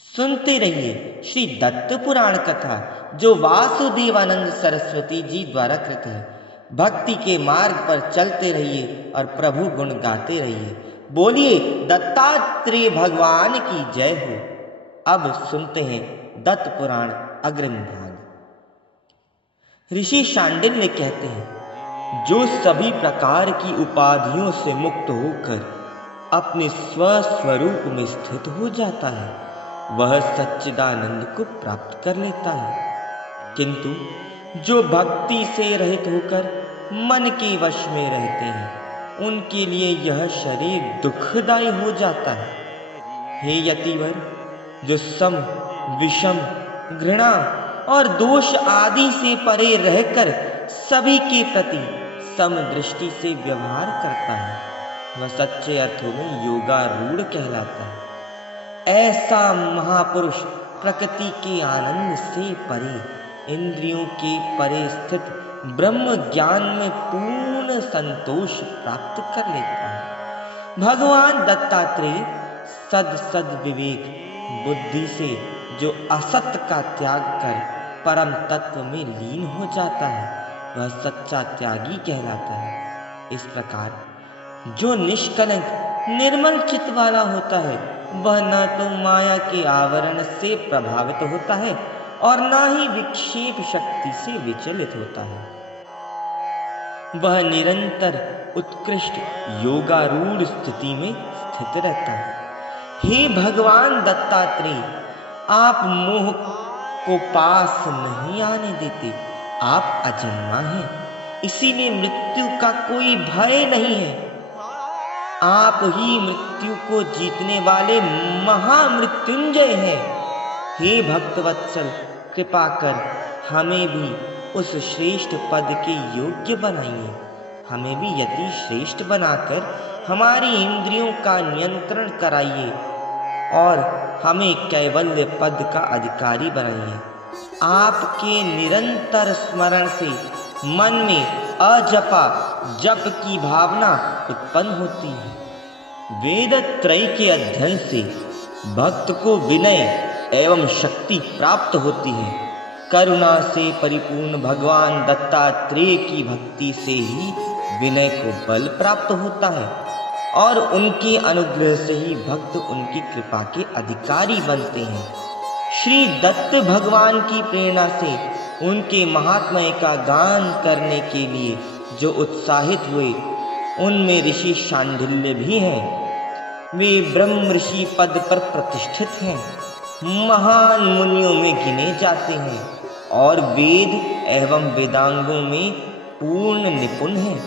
सुनते रहिए श्री दत्त पुराण कथा, जो वासुदेवानंद सरस्वती जी द्वारा कृत है। भक्ति के मार्ग पर चलते रहिए और प्रभु गुण गाते रहिए। बोलिए दत्तात्रेय भगवान की जय हो। अब सुनते हैं दत्त पुराण अग्रिम भाग। ऋषि शांडिल्य कहते हैं, जो सभी प्रकार की उपाधियों से मुक्त होकर अपने स्वस्वरूप में स्थित हो जाता है, वह सच्चिदानंद को प्राप्त कर लेता है। किंतु जो भक्ति से रहित होकर मन के वश में रहते हैं, उनके लिए यह शरीर दुखदायी हो जाता है। हे यतिवर, जो सम, विषम, घृणा और दोष आदि से परे रहकर सभी के प्रति समदृष्टि से व्यवहार करता है, वह सच्चे अर्थों में योगारूढ़ कहलाता है। ऐसा महापुरुष प्रकृति के आनंद से परे, इंद्रियों के परे स्थित ब्रह्म ज्ञान में पूर्ण संतोष प्राप्त कर लेता है। भगवान दत्तात्रेय सद विवेक बुद्धि से जो असत का त्याग कर परम तत्व में लीन हो जाता है, वह सच्चा त्यागी कहलाता है। इस प्रकार जो निष्कलंक निर्मल चित्त वाला होता है, वह न तो माया के आवरण से प्रभावित होता है और न ही विक्षेप शक्ति से विचलित होता है। वह निरंतर उत्कृष्ट योगारूढ़ स्थिति में स्थित रहता है। हे भगवान दत्तात्रेय, आप मोह को पास नहीं आने देते। आप अजन्मा हैं, इसीलिए मृत्यु का कोई भय नहीं है। आप ही मृत्यु को जीतने वाले महामृत्युंजय हैं। हे भक्तवत्सल, कृपा कर हमें भी उस श्रेष्ठ पद के योग्य बनाइए। हमें भी यति श्रेष्ठ बनाकर हमारी इंद्रियों का नियंत्रण कराइए और हमें कैवल्य पद का अधिकारी बनाइए। आपके निरंतर स्मरण से मन में अजपा जप की भावना उत्पन्न होती है। वेद त्रय के अध्ययन से भक्त को विनय एवं शक्ति प्राप्त होती है। करुणा से परिपूर्ण भगवान दत्तात्रेय की भक्ति से ही विनय को बल प्राप्त होता है और उनके अनुग्रह से ही भक्त उनकी कृपा के अधिकारी बनते हैं। श्री दत्त भगवान की प्रेरणा से उनके महात्म्य का गान करने के लिए जो उत्साहित हुए, उनमें ऋषि शांडिल्य भी हैं। वे ब्रह्म ऋषि पद पर प्रतिष्ठित हैं, महान मुनियों में गिने जाते हैं और वेद एवं वेदांगों में पूर्ण निपुण हैं।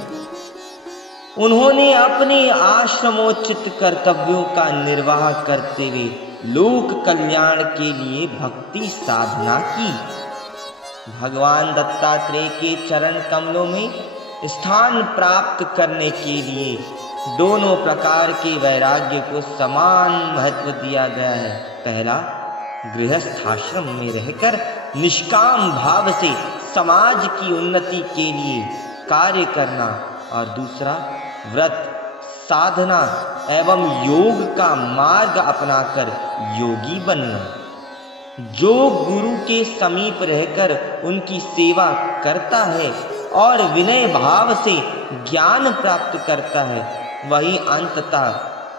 उन्होंने अपने आश्रमोचित कर्तव्यों का निर्वाह करते हुए लोक कल्याण के लिए भक्ति साधना की। भगवान दत्तात्रेय के चरण कमलों में स्थान प्राप्त करने के लिए दोनों प्रकार के वैराग्य को समान महत्व दिया गया है। पहला, गृहस्थाश्रम में रहकर निष्काम भाव से समाज की उन्नति के लिए कार्य करना, और दूसरा, व्रत, साधना एवं योग का मार्ग अपनाकर योगी बनना। जो गुरु के समीप रहकर उनकी सेवा करता है और विनय भाव से ज्ञान प्राप्त करता है, वही अंततः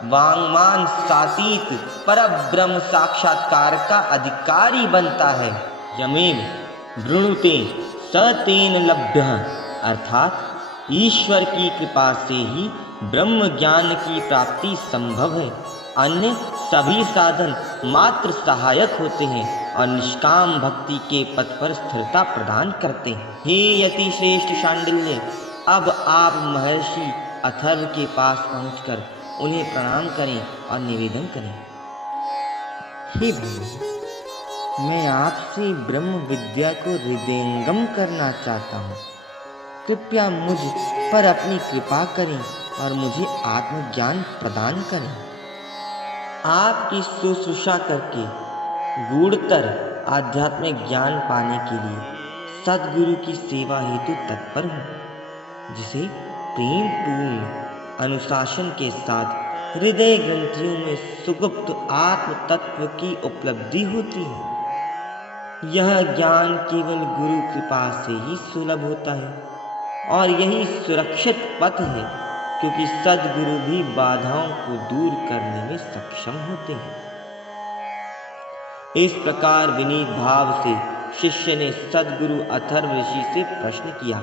वांगमान सातीत परब्रह्म साक्षात्कार का अधिकारी बनता है। यमेव वृणुते स तेन लभ्यः, अर्थात ईश्वर की कृपा से ही ब्रह्म ज्ञान की प्राप्ति संभव है। अन्य सभी साधन मात्र सहायक होते हैं और निष्काम भक्ति के पथ पर स्थिरता प्रदान करते हैं। हे यति श्रेष्ठ शांडिल्य, अब आप महर्षि अथर्व के पास पहुंचकर उन्हें प्रणाम करें और निवेदन करें। हे भगवान, मैं आपसे ब्रह्म विद्या को हृदयंगम करना चाहता हूँ। कृपया मुझ पर अपनी कृपा करें और मुझे आत्मज्ञान प्रदान करें। आपकी शुश्रूषा करके गूढ़तर आध्यात्मिक ज्ञान पाने के लिए सद्गुरु की सेवा हेतु तत्पर हूँ, जिसे प्रेम पूर्ण अनुशासन के साथ हृदय ग्रंथियों में सुगुप्त आत्म तत्व की उपलब्धि होती है। यह ज्ञान केवल गुरु कृपा से ही सुलभ होता है और यही सुरक्षित पथ है, क्योंकि सद्गुरु भी बाधाओं को दूर करने में सक्षम होते हैं। इस प्रकार विनीत भाव से शिष्य ने सद्गुरु अथर्व ऋषि से प्रश्न किया।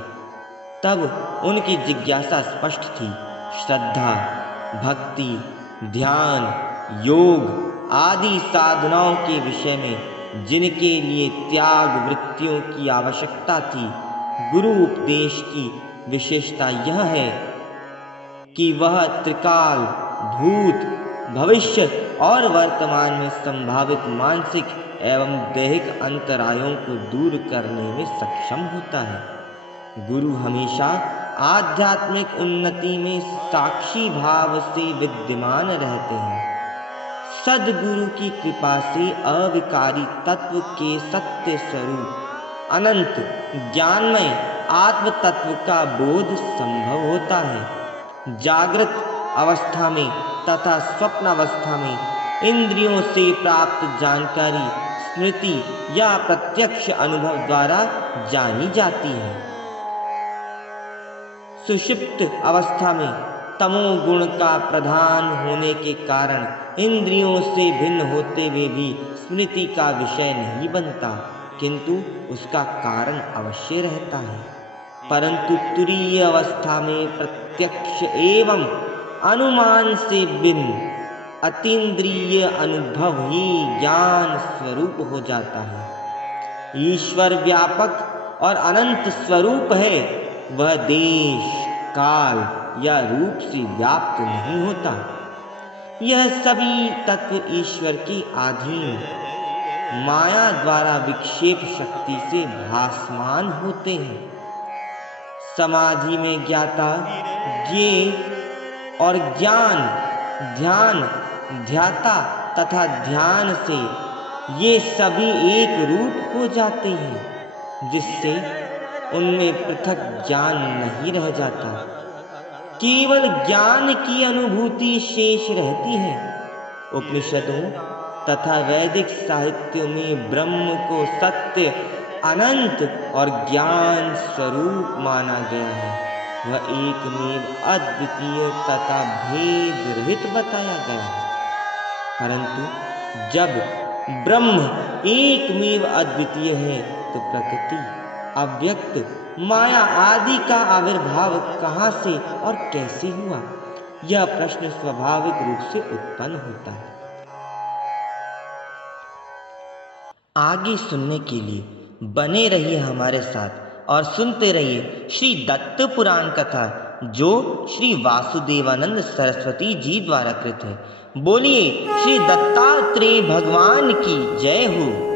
तब उनकी जिज्ञासा स्पष्ट थी। श्रद्धा, भक्ति, ध्यान, योग आदि साधनाओं के विषय में जिनके लिए त्याग वृत्तियों की आवश्यकता थी, गुरु उपदेश की विशेषता यह है कि वह त्रिकाल, भूत, भविष्य और वर्तमान में संभावित मानसिक एवं दैहिक अंतरायों को दूर करने में सक्षम होता है। गुरु हमेशा आध्यात्मिक उन्नति में साक्षी भाव से विद्यमान रहते हैं। सद्गुरु की कृपा से अविकारी तत्व के सत्य स्वरूप अनंत ज्ञानमय आत्म तत्व का बोध संभव होता है। जागृत अवस्था में तथा स्वप्न अवस्था में इंद्रियों से प्राप्त जानकारी स्मृति या प्रत्यक्ष अनुभव द्वारा जानी जाती है। सुषुप्त अवस्था में तमोगुण का प्रधान होने के कारण इंद्रियों से भिन्न होते हुए भी स्मृति का विषय नहीं बनता, किंतु उसका कारण अवश्य रहता है। परंतु तुरीय अवस्था में प्रत्यक्ष एवं अनुमान से भिन्न अतीन्द्रिय अनुभव ही ज्ञान स्वरूप हो जाता है। ईश्वर व्यापक और अनंत स्वरूप है। वह देश, काल या रूप से व्याप्त नहीं होता। यह सभी तत्व ईश्वर के अधीन माया द्वारा विक्षेप शक्ति से भासमान होते हैं। समाधि में ज्ञाता, ज्ञेय और ज्ञान, ध्यान, ध्याता तथा ध्यान से ये सभी एक रूप हो जाते हैं, जिससे उनमें पृथक ज्ञान नहीं रह जाता, केवल ज्ञान की अनुभूति शेष रहती है। उपनिषदों तथा वैदिक साहित्यों में ब्रह्म को सत्य, अनंत और ज्ञान स्वरूप माना गया है। वह एकमेव अद्वितीय तथा भेद रहित बताया गया है। परंतु जब ब्रह्म एकमेव अद्वितीय है, तो प्रकृति, अव्यक्त, माया आदि का आविर्भाव कहाँ से और कैसे हुआ? यह प्रश्न स्वाभाविक रूप से उत्पन्न होता है। आगे सुनने के लिए बने रहिए हमारे साथ और सुनते रहिए श्री दत्त पुराण कथा, जो श्री वासुदेवानंद सरस्वती जी द्वारा कृत है। बोलिए श्री दत्तात्रेय भगवान की जय हो।